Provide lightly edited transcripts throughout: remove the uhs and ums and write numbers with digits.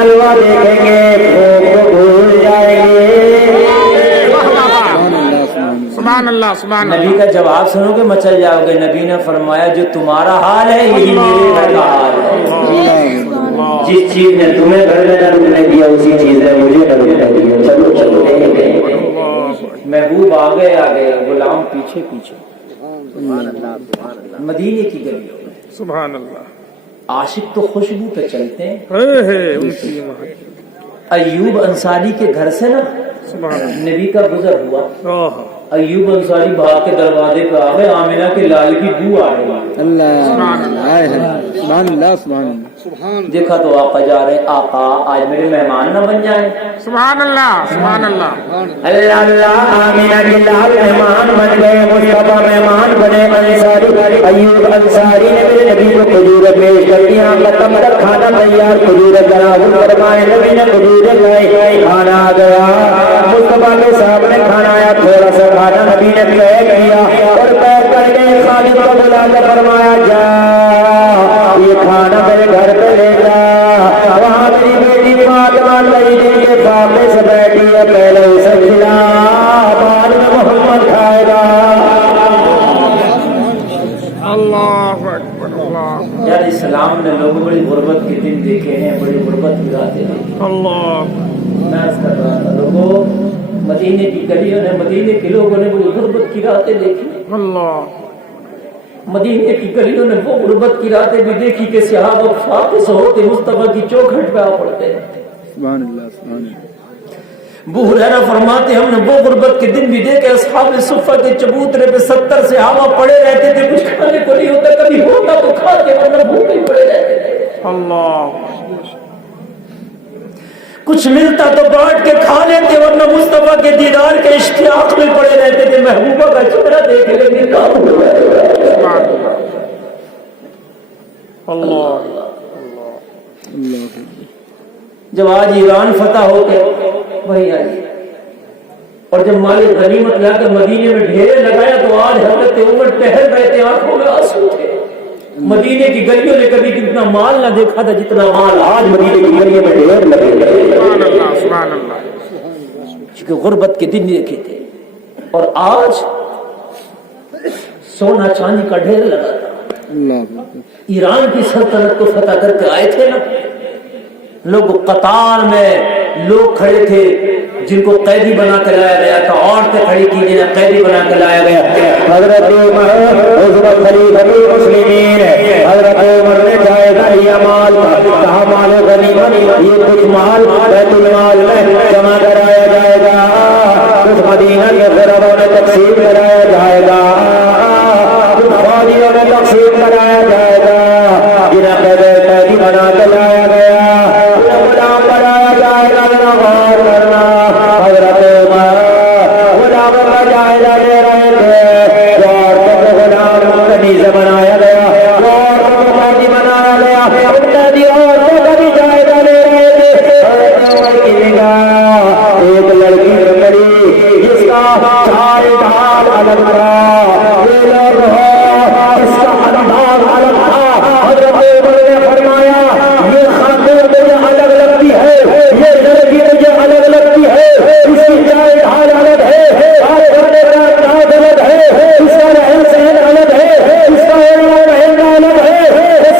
जलवा देखेंगे भूख को भूल जाएंगे। सुभान अल्लाह सुभान नबी अल्लाह। का जवाब सुनोगे मचल जाओगे। नबी ने फरमाया जो तुम्हारा हाल है यही मेरे घर का हाल है। जिस चीज ने तुम्हें घर में न रुकने दिया उसी चीज ने मुझे न रुकने दिया। चलो चलो महबूब आगे आगे गुलाम पीछे पीछे। मदीने की गलियों में सुभान अल्लाह। आशिक तो खुशबू पे चलते हैं। उनकी अय्यूब अंसारी के घर से ना नबी का गुजर हुआ। अय्यूब अंसारी भाग के दरवाजे पे आ गए, आमिना के लाल की बू आ रही। देखा तो आका जा रहे, आका आज मेरे मेहमान न बन जाए। सुभान अल्लाह सुभान अल्लाह। अल्लाह अल्लाह। आमिना के लाल मेहमान बन गए, मुस्तफा मेहमान बने। अंसारी अय्यूब अंसारी ने मेरे नबी को खजूर पेश कर दिया। तब तक खाना तैयार, खजूर तनावुल फरमाए। नबी ने खजूर लाई, खाना आ गया। मुस्तफा के सामने खाना आया, थोड़ा सा खाना नबी ने पैक किया और पैक करके खालिद को बुला कर फरमाया जा ये खाना मेरे घर पे ले जा। वहाँ मेरी बेटी फातिमा कई दिन के सामने से बैठी है, पहले उसे खिला बाद में मोहम्मद खाएगा। अल्लाह अकबर अल्लाह। यार इस्लाम ने लोगों बड़ी गुर्बत के दिन देखे हैं, बड़ी गुर्बत की रातें देखी। अल्लाह मैं कर रहा था लोगों मदीने की गलियों ने, मदीने के लोगों ने बड़ी गुर्बत की रातें देखी। अल्लाह। मदीने की गलियों ने वो गुर्बत की रातें भी देखी कि सहाबा फाकिस होते मुस्तफा की चौखट पे आ पड़ते। सुभान अल्लाह सुभान अल्लाह। अबू हुरैरा फरमाते हमने वो गुर्बत के दिन भी देखे। असहाब सुफ़ा के चबूतरे पे 70 सहाबा पड़े रहते थे, कुछ खाने को नहीं होता, कभी होता तो खाते वरना भूखे पड़े रहते थे। अल्लाह। कुछ मिलता तो बांट के खा लेते वरना मुस्तफा के दीदार के इश्तियाक में पड़े रहते थे। महबूबा का चेहरा देख लेंगे काम हो जाएगा। अल्लाह। जब आज ईरान फतह हो के वही आई और जब मालिक गनीमत लाकर मदीने में ढेरे लगाया तो आज हजरत उमर टहल रहे थे, आंखों में आंसू थे। मदीने की गलियों ने कभी कितना माल ना देखा था जितना माल आज मदीने की गलियों में ढेर लगे। क्योंकि गुर्बत के दिन देखे थे और आज सोना चांदी का ढेर लगा था। ईरान की सल्तनत को फतह करके आए थे ना लोग, कतार में लोग खड़े थे जिनको कैदी बना कर लाया गया था, औरतें खड़ी की जिन्हें कैदी बना कर लाया गया। हजरत मुस्लिमीन हजरत उमर ने जायजा लिया माल का, कहा माल गनीमत ये कुछ माल बैतुल माल में जमा कराया जाएगा, कुछ मदीना के ग़रीबों ने तक़सीम कराया जाएगा, कुछ फौजियों ने तक़सीम कराया जाएगा, जिन्हें कैदी बना कर लाया गया गुलाम बनाया जाएगा। गौर करना हजरत उमर गुलाम का जायजा ले रहे थे। औरतों को गुलाम कनीज़ बनाया गया, औरतों को फौजी बनाया गया, उन्नति औरतों का भी जायजा ले रहे थे। एक लड़की पकड़ी जिसका चार ढाल अलग था, ये लोग इसका अंदाज अलग था। हजरत उमर ने फरमाया ये खातून मुझे अलग लगती है, ये लड़की मुझे अलग लगती है, इसकी चाल ढाल अलग है, बात करने का अंदाज अलग है, इसका रहन सहन अलग है, इसका ओढ़ना पहनना अलग है।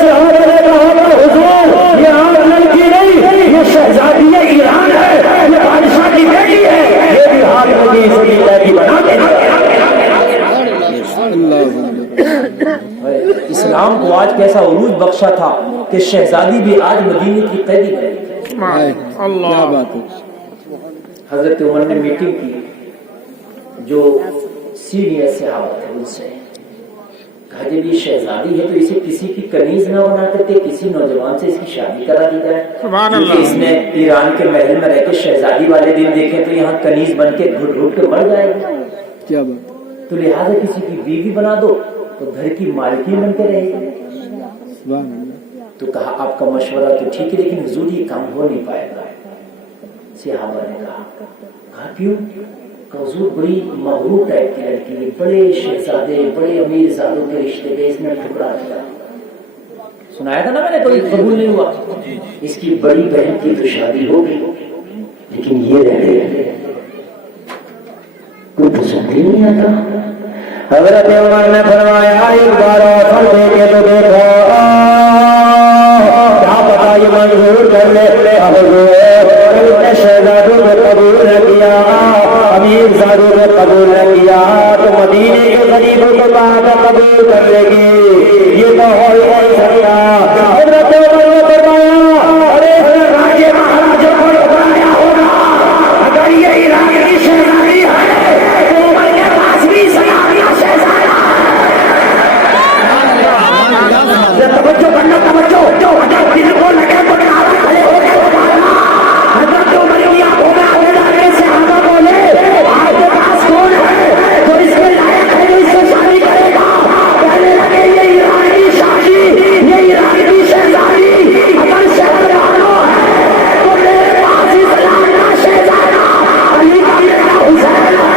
सहाबा ने कहा हुजूर ये आम लड़की नहीं, ये शहजादी ईरान है, ये बादशाह की बेटी है, ये भी हाल मुझे इसकी बेटी बना के। इस्लाम को आज कैसा उरूज बख्शा था कि शहजादी भी आज मदीने की कैदी बनी। अल्लाह। हजरत उमर ने मीटिंग की जो सीनियर सहाबा थे उनसे, कहा जब ये शहजादी है तो इसे किसी की कनीज ना बना करके किसी नौजवान से इसकी शादी करा दी जाए। क्योंकि इसने ईरान के महल में रहकर शहजादी वाले दिन देखे तो यहाँ कनीज बन के घुट घुट के मर जाएगी। क्या बात। तो लिहाजा किसी की बीवी बना दो तो घर की मालकिन बन के रहेगी। तो कहा आपका मशवरा तो ठीक है लेकिन हुजूर ये काम हो नहीं पाएगा। सहाबा ने कहा क्यों? हुजूर बड़ी मगरूर टाइप की लड़की है, बड़े शहजादे बड़े अमीर ज़ादों के रिश्ते पे इसने ठुकरा दिया। سنایا تھا نا میں نے, کوئی قبول نہیں ہوا. اس کی بڑی بہن کی تو شادی ہو گئی لیکن یہ رہ گئے, کوئی پسند ہی نہیں آتا. حضرت عمر نے فرمایا ایک بار آفر دے کے تو دیکھو, کیا پتا یہ منظور کر لے. شہزادوں کو قبول نہ کیا, امیر زادوں کو قبول نہ کیا تو مدینے کے غریبوں کو بعد قبول کر لے گی. یہ تو ہو ہی نہیں سکتا. حضرت عمر نے فرمایا ارے راجے مہاراجوں کو بنایا ہوگا, اگر یہ عراق کی شہزادی ہے تو عمر کے پاس بھی سلامیا شہزادہ. توجہ کرنا, توجہ دل کو لگے تو کھڑے ہو گئے. حضرت عمر کی آنکھوں میں آگے جانے سے آگا بولے آپ کے پاس کون ہے جو اس کے لائق ہے جو اس سے شادی کرے گا. کہنے لگے یہ ایرانی شادی, یہ ایرانی شہزادی اگر شہزادہ ہے تو میرے پاس اسلام کا شہزادہ علی کا بیٹا حسین ہے.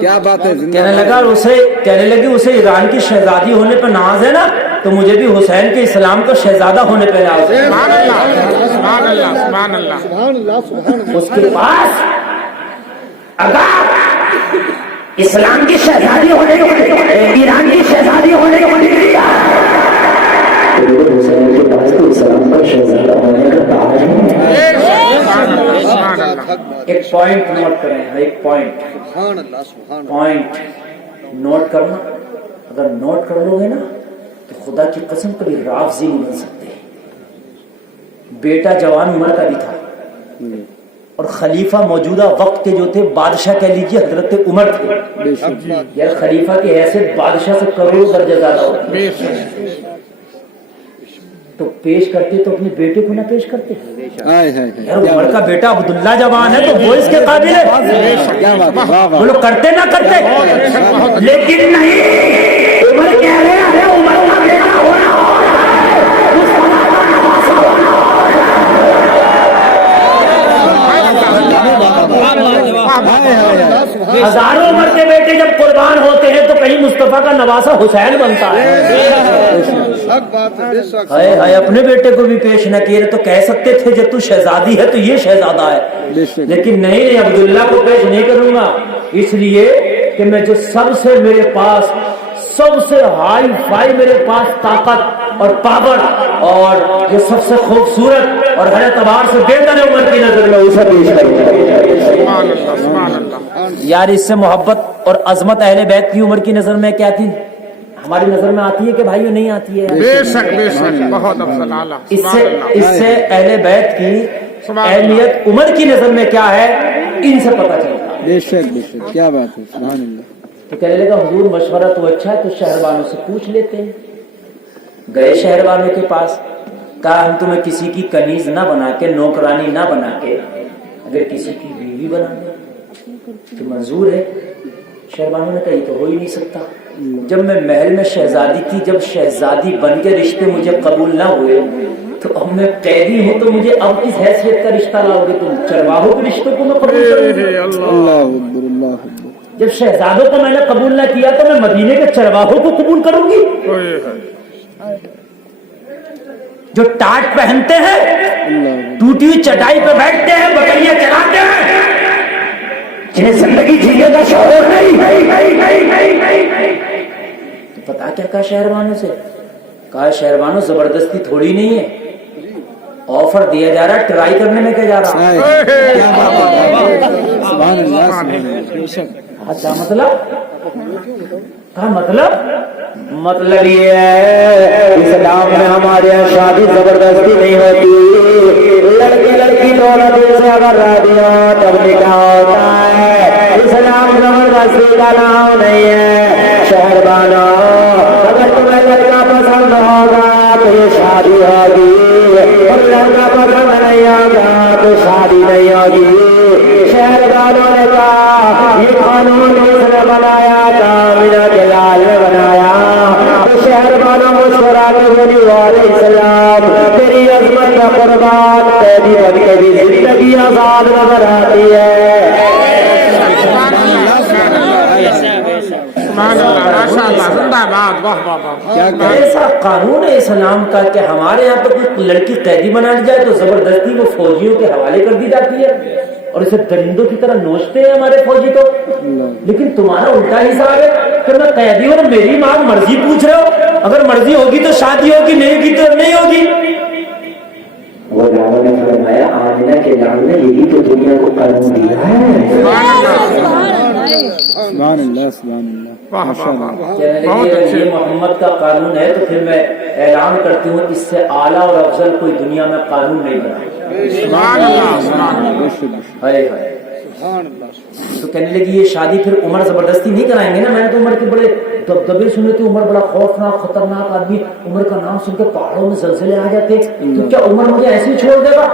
کیا بات ہے. کہنے لگی اسے ایران کی شہزادی ہونے پہ ناز ہے نا, تو مجھے بھی حسین کے اسلام کا شہزادہ ہونے پہ ناز ہے. سبحان اللہ, سبحان اللہ. اس کے پاس اگر اسلام کی شہزادی ہونے ایران کی شہزادی ہونے کا ڈگری ہے, حسین کے پاس تو اسلام کا شہزادہ ہونے کا تاج ہے. ایک پوائنٹ نوٹ کریں, ایک پوائنٹ نوٹ کرنا. اگر نوٹ کر لو گے نا تو خدا کی قسم کبھی رافضی نہیں بن سکتے. بیٹا جوان عمر کا بھی تھا اور خلیفہ موجودہ وقت کے جو تھے بادشاہ کہہ لیجیے حضرت عمر تھے. یار خلیفہ کی حیثیت بادشاہ سے کروڑوں درجہ زیادہ ہوتی ہے, تو پیش کرتے تو اپنے بیٹے کو نہ پیش کرتے. یار عمر کا بیٹا عبداللہ جوان ہے تو وہ اس کے قابل ہے, وہ لوگ کرتے نہ کرتے, لیکن نہیں عمر کہہ رہے ہیں عمر کا بیٹا ہونا ہزاروں عمر کے بیٹے جب قربان ہوتے ہیں تو کہیں مصطفیٰ کا نواسا حسین بنتا ہے. ہائے اپنے بیٹے کو بھی پیش نہ کیے تو کہہ سکتے تھے جب تو شہزادی ہے تو یہ شہزادہ ہے, لیکن نہیں عبداللہ کو پیش نہیں کروں گا, اس لیے کہ میں جو سب سے میرے پاس سب سے ہائی فائی میرے پاس طاقت اور پاور اور جو سب سے خوبصورت اور ہر اعتبار سے بہتر عمر کی نظر میں اسے پیش کروں. یار اس سے محبت اور عظمت اہل بیت کی عمر کی نظر میں کیا تھی, ہماری نظر میں آتی ہے کہ بھائیو نہیں آتی ہے. بے شک بہت افضل اعلیٰ. اس سے اہل بیت کی اہمیت عمر کی نظر میں کیا ہے ان سے پتہ چلتا ہے. بے شک کیا بات ہے. سبحان اللہ. تو کہنے لگا حضور مشورہ تو اچھا ہے تو شہر والوں سے پوچھ لیتے ہیں. گئے شہر والوں کے پاس, کہا ہم تمہیں کسی کی کنیز نہ بنا کے نوکرانی نہ بنا کے اگر کسی کی بیوی بنا دیں تو منظور ہے. شہر والوں نے کہا یہ تو ہو ہی نہیں سکتا. جب میں محل میں شہزادی تھی, جب شہزادی بن کے رشتے مجھے قبول نہ ہوئے تو اب میں قیدی ہوں تو مجھے اب کس حیثیت کا رشتہ لاؤ گے تم؟ چرواہوں کے رشتوں کو میں قبول کروں. جب شہزادوں کو میں نے قبول نہ کیا تو میں مدینے کے چرواہوں کو قبول کروں گی جو ٹاٹ پہنتے ہیں, ٹوٹی ہوئی چٹائی پہ بیٹھتے ہیں, بکریاں چلاتے ہیں, جنہیں زندگی جینے کا شعور نہیں. تو پتا کیا کہا شہروانوں سے؟ کہا شہروانوں زبردستی تھوڑی نہیں ہے, آفر دیا جا رہا ہے, ٹرائی کرنے میں کیا جا رہا ہے. اچھا مطلب یہ ہے اسلام میں ہمارے یہاں شادی زبردستی نہیں ہوتی. لڑکی دونوں دل سے اگر رہ دیا تب نکاح ہوتا ہے. اسلام زبردستی کا نام نہیں ہے. شہر بانو اگر تمہیں لڑکا پسند ہوگا تو یہ شادی ہوگی, اور لڑکا پسند نہیں ہوگا تو شادی نہیں ہوگی. شہر वालों ने कहा ये कानून किसने बनाया था, मेरा जलाल ने बनाया। तो शहर वालों मुस्कुराते हुए वालेकुम तेरी अजमत का कुर्बान, कैदी बन के भी जिंदगी आजाद नजर आती है। माशाअल्लाह, जिंदाबाद, वाह वाह वाह। ऐसा कानून है इस्लाम का कि हमारे यहाँ तो कोई लड़की कैदी बना ली जाए तो जबरदस्ती वो फौजियों के हवाले कर दी जाती है और इसे दरिंदों की तरह नोचते हैं हमारे फौजी तो। लेकिन तुम्हारा उल्टा हिसाब है कि मैं कैदी हूं और मेरी मां मर्जी पूछ रहे हो, अगर मर्जी होगी तो शादी होगी, नहीं होगी तो नहीं होगी। वो लाला ने फरमाया आमिना के लाल ने यही तो दुनिया को कानून दिया है। सुभान अल्लाह, सुभान अल्लाह, ये मोहम्मद का कानून है तो फिर मैं ऐलान करती हूँ इससे आला और अफजल कोई दुनिया में कानून नहीं बना। तो कहने लगी ये शादी फिर उमर जबरदस्ती नहीं कराएंगे ना, मैंने तो उमर के बड़े दबदबे सुने थे, उमर बड़ा खौफनाक खतरनाक आदमी, उमर का नाम सुनकर पहाड़ों में जलजले आ जाते, तो क्या उमर मुझे ऐसे ही छोड़ देगा?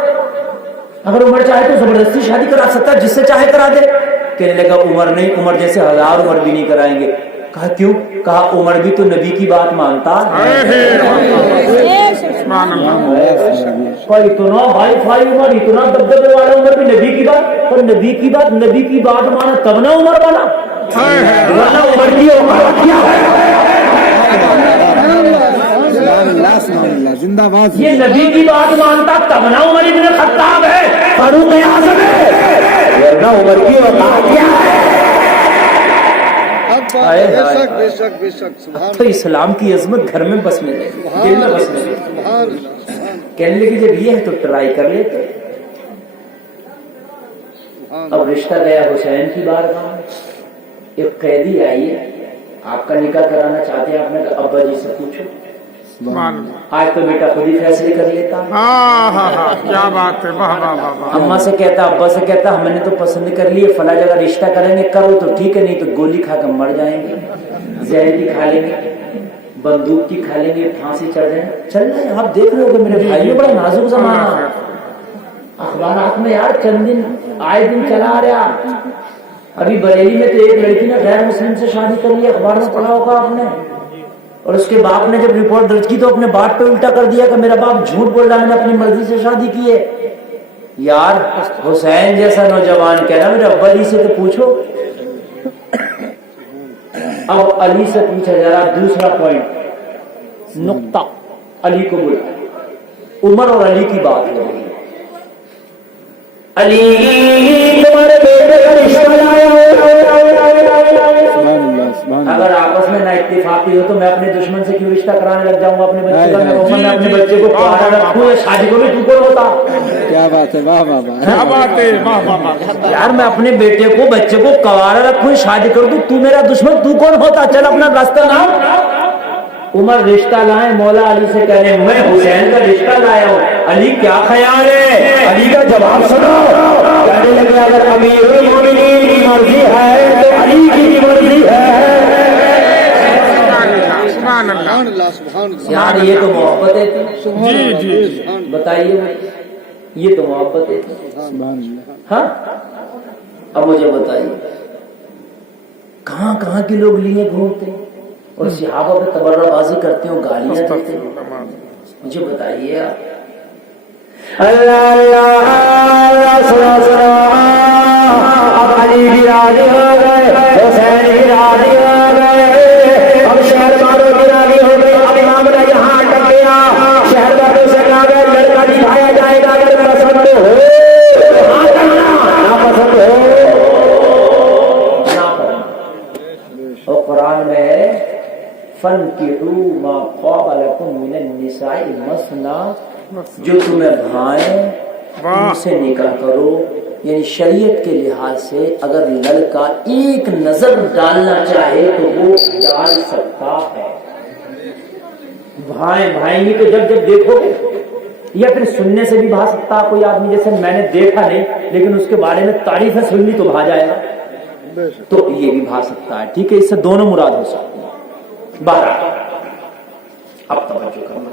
अगर उमर चाहे तो जबरदस्ती शादी करा सकता है, जिससे चाहे करा दे। कहने लगा उमर नहीं, उमर जैसे 1000 उमर भी नहीं कराएंगे। कहा क्यों? कहा उमर भी तो नबी की बात मानता है। इतना भाई भाई उमर, इतना दबदबे वाला उमर भी नबी की बात, और नबी की बात माना तब ना उमर बना, वरना उमर की औकात क्या है? जिंदाबाद। ये नबी की बात मानता तब ना उमर इब्न खत्ताब है, फारूक आज़म है, वरना उमर की औकात क्या है? बेशक बेशक बेशक। तो इस्लाम की अजमत घर में बसने लगी, दिल में बसने लगी। कहने लगी जब ये है तो ट्राई कर लेते। अब रिश्ता गया हुसैन की बारगाह में, एक कैदी आई है, आपका निकाह कराना चाहते हैं, आपने कहा अब्बा जी से पूछो, आज तो बेटा खुद ही फैसले कर लेता। क्या बात है, वाह वाह वाह। अम्मा से कहता, अब्बा से कहता हमने तो पसंद कर लिए, फला जगह रिश्ता करेंगे, करो तो ठीक है, नहीं तो गोली खा कर मर जाएंगे, जहर की खा लेंगे, बंदूक की खा लेंगे, फांसी चढ़ जाए। चल रहे हैं आप देख रहे हो मेरे भाई, में बड़ा नाजुक जमाना। अखबारात में यार चंद दिन आए दिन चला रहा। अभी बरेली में तो एक लड़की ने गैर मुस्लिम से शादी कर ली, अखबार में पढ़ा होगा आपने। और उसके बाप ने जब रिपोर्ट दर्ज की तो अपने बाप पे उल्टा कर दिया कि मेरा बाप झूठ बोल रहा, मैंने अपनी मर्जी से शादी की है। यार हुसैन जैसा नौजवान कह रहा मेरे अब्बा जी से तो पूछो। अब अली से पूछा जरा दूसरा पॉइंट, नुक्ता अली को बुला। उमर और अली की बात हो रही है। अली तुम्हारे बेटे का रिश्ता लाया, अगर आपस में ना इत्तेफाकी हो तो मैं अपने दुश्मन से क्यों रिश्ता कराने लग जाऊंगा अपने बच्चे का? मैं अपने बच्चे को कुआरा रखूं या शादी को भी तू कौन होता? क्या बात है, वाह वाह वाह, क्या बात है, वाह वाह वाह। यार मैं अपने बेटे को बच्चे को कुआरा रखूं शादी कर दूं, तू मेरा दुश्मन, तू कौन होता? चल अपना रास्ता ना। उमर रिश्ता लाए, मौला अली से कह रहे मैं हुसैन का रिश्ता लाया हूँ, अली क्या ख्याल है? अली का जवाब सुनो। कहने लगे अगर अमीरुल मोमिनीन की मर्जी है तो अली की मर्जी है। यार ये तो मोहब्बत है, जी जी बताइए, ये तो मोहब्बत है। हाँ अब मुझे बताइए कहाँ कहाँ के लोग लिए घूमते और सहाबा पे तबर्राबाजी करते हो, गालियां देते हो, मुझे बताइए आप। अल्लाह अल्लाह अल्लाह, सुनो सुनो, अब अली भी राजी हो गए, हुसैन भी राजी हो गए, अब शहर वालों की राजी हो गई। अब मामला यहाँ अटक गया, शहर वालों से कहा गया लड़का दिखाया जाएगा, अगर पसंद हो हाँ करना, ना पसंद हो ना करना। और कुरान में है फनकिहू मा क़ाब लकुम मिनन निसाई मसना, जो तुम्हें भाएं उनसे निकाह करो। यानी शरीयत के लिहाज से अगर लड़का एक नजर डालना चाहे तो वो डाल सकता है। भाएंगे तो जब जब देखोगे, या फिर सुनने से भी भा सकता है कोई आदमी, जैसे मैंने देखा नहीं लेकिन उसके बारे में तारीफें सुननी तो भा जाएगा, तो ये भी भा सकता है। ठीक है, इससे दोनों मुराद हो सकती है। 12 अब तवज्जो करना।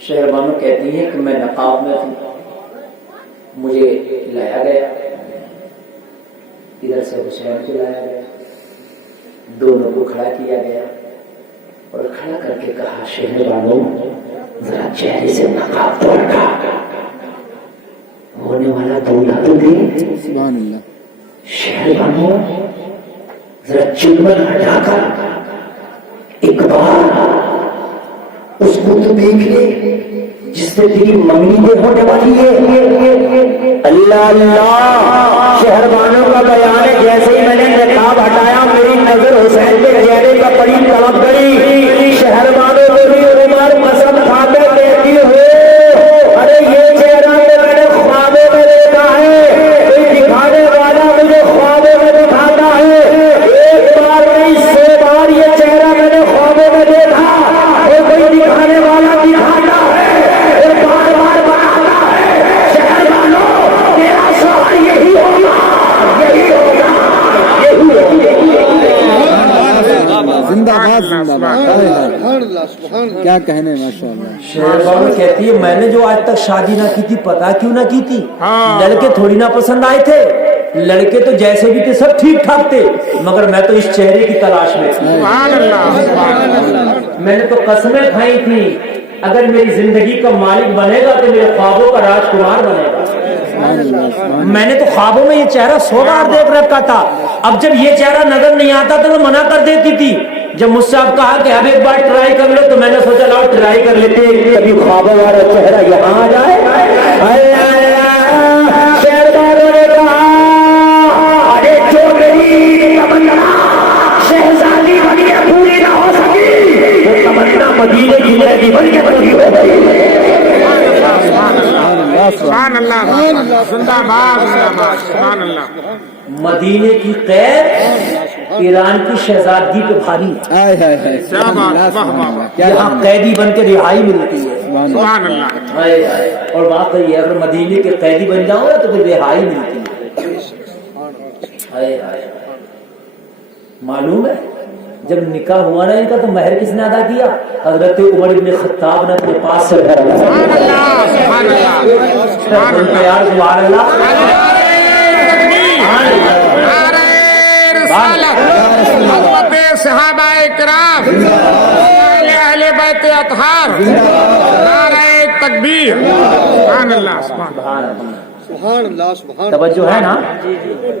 शहरबानो कहती है कि मैं नकाब में थी, मुझे लाया गया, ادھر سے حسین کو لایا گیا, دونوں کو کھڑا کیا گیا اور کھڑا کر کے کہا شہر والوں ذرا چہرے سے نقاب تو ہٹا, ہونے والا دولہا تو دیکھ. سبحان اللہ. شہر والوں ذرا چلمن ہٹا کر ایک بار اس کو تو دیکھ لے جس سے تیری منگنی میں ہونے والی ہے. اللہ اللہ, شہربانوں کا بیان ہے. جیسے ہی میں نے نقاب ہٹایا میری نظر حسین کے چہرے کا بڑی تڑپ گئی. شہربانوں کو بھی عمر قسم کھا کے کہتی ہو ارے یہ چہرہ تو میں نے خوابوں میں دیکھا ہے, کوئی دکھانے والا مجھے خوابوں میں دکھاتا ہے. ایک بار نہیں 100 بار یہ چہرہ میں نے خوابوں میں دیکھا, اور کوئی دکھانے والا دکھاتا ہے اور بار بار بناتا ہے. شہر والوں میرا سوال یہی ہوگا, یہی ہوگا, یہی ہوگا. زندہ باد زندہ باد. کیا کہنے ماشاء اللہ. شہربانو کہتی ہے میں نے جو آج تک شادی نہ کی تھی پتا کیوں نہ کی تھی, ہاں. لڑکے تھوڑی نہ پسند آئے تھے, لڑکے تو جیسے بھی تھے سب ٹھیک ٹھاک تھے, مگر میں تو اس چہرے کی تلاش میں تھی. سبحان اللہ, سبحان اللہ. میں نے تو قسمیں کھائی تھی اگر میری زندگی کا مالک بنے گا تو میرے خوابوں کا راجکمار بنے گا. میں نے تو خوابوں میں یہ چہرہ 100 بار دیکھ رکھا تھا, اب جب یہ چہرہ نظر نہیں آتا تو میں منع کر دیتی تھی. جب مجھ سے آپ کہا کہ اب ایک بار ٹرائی کر لو تو میں نے سوچا لاؤ ٹرائی کر لیتے, کبھی خوابوں والا چہرہ یہاں آ جائے. شہربانوں نے کہا ارے جو میری تمنا شہزادی بنی ہے پوری نہ ہو سکی, وہ تمنا مدینے کی مہدی بن کے پوری ہو گئی. سبحان اللہ, زندہ باد, زندہ باد, سبحان اللہ. مدینے کی قید ایران کی شہزادگی پہ بھاری ہے. ہائے ہائے ہائے. کیا بات, واہ واہ واہ. یہاں قیدی بن کے رہائی ملتی ہے. سبحان اللہ. اور بات تو یہ اگر مدینے کے قیدی بن جاؤ تو پھر رہائی ملتی ہے. معلوم ہے جب نکاح ہوا نا ان کا تو مہر کس نے ادا کیا؟ حضرت عمر ابن خطاب نے اپنے پاس سے گھر سبحان اللہ, سبحان اللہ, سبحان اللہ. سبحان اللہ. حضرت صحابہ کرام, اہل بیت اطہار, نعرہ تکبیر. سبحان اللہ, سبحان اللہ. توجہ ہے نا,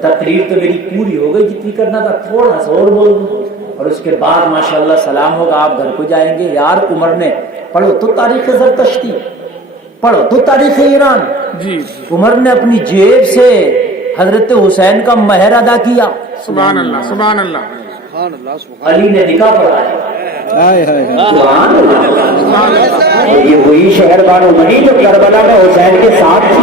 تقریر تو میری پوری ہو گئی جتنی کرنا تھا, تھوڑا سا اور بول دوں اور اس کے بعد ماشاءاللہ سلام ہوگا, آپ گھر کو جائیں گے. یار عمر نے پڑھو تو تاریخ زرتشتی, پڑھو تو تاریخ ایران. جی, عمر نے اپنی جیب سے حضرت حسین کا مہر ادا کیا. سبحان اللہ, سبحان اللہ. علی نے نکاح پڑھایا. ہائے ہائے ہائے. سبحان اللہ. یہ وہی شہربانو بنی جو کربلا میں حسین کے ساتھ تھی.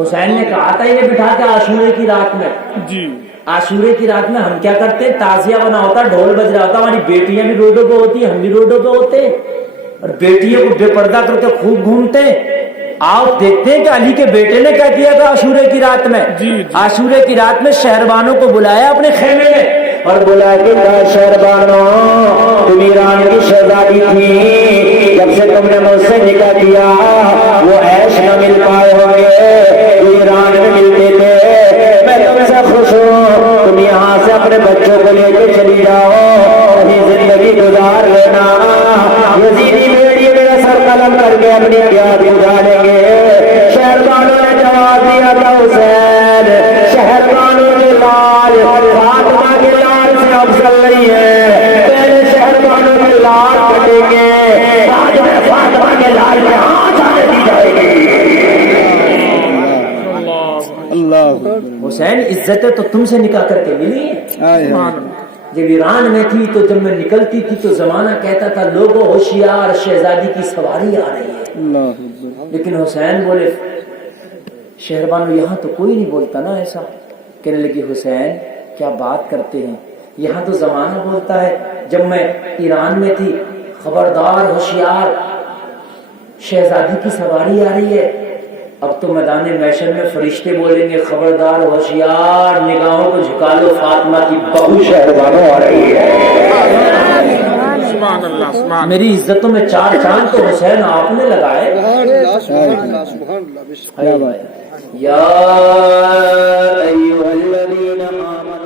حسین نے کہا تھا یہ بٹھا کے عاشورے کی رات میں, جی, عاشورے کی رات میں ہم کیا کرتے, تازیہ بنا ہوتا, ڈھول بج رہا ہوتا, ہماری بیٹیاں بھی روڈوں پہ ہوتی, ہم بھی روڈوں پہ ہوتے, اور بیٹیوں کو بے پردہ کر کے خوب گھومتے. آپ دیکھتے ہیں کہ علی کے بیٹے نے کیا کیا تھا عاشورے کی رات میں. عاشورے کی رات میں شہربانوں کو بلایا اپنے خیمے میں اور بولا کہ شہربانوں تم ایران کی شہزادی تھی, جب سے تم نے مجھ سے نکاح کیا وہ عیش نہ مل پائے ہوں گے جو ایران میں ملتے تھے. میں تم سے خوش ہوں, تم یہاں سے اپنے بچوں کو لے کے چلی جاؤ, اپنی زندگی گزار لینا. یزیدی بیٹی میرا سر قلم کر کے اپنی پیار گزاریں گے. شہربانوں نے جواب دیا تھا حسین شہربانوں کے لال فاطمہ کے لال سے افضل نہیں ہے, پہلے شہربانوں کے لال کٹیں گے, بعد میں فاطمہ کے لال کے ہاتھ آنے دی جائے گی. اللہ. حسین عزتیں تو تم سے نکاح کر کے ملی ہیں. ہائے ہائے. جب ایران میں تھی تو جب میں نکلتی تھی تو زمانہ کہتا تھا لوگوں ہوشیار شہزادی کی سواری آ رہی ہے, اللہ. لیکن حسین بولے شہربانو یہاں تو کوئی نہیں بولتا نا ایسا. کہنے لگی حسین کیا بات کرتے ہیں, یہاں تو زمانہ بولتا ہے. جب میں ایران میں تھی خبردار ہوشیار شہزادی کی سواری آ رہی ہے, اب تو میدان محشر میں فرشتے بولیں گے خبردار ہوشیار نگاہوں کو جھکا لو فاطمہ کی بہو شہربانو آ رہی ہے. سبحان اللہ, سبحان. میری عزتوں میں 4 چاند تو حسین آپ نے لگائے. کیا بات ہے. يا أيها الذين آمنوا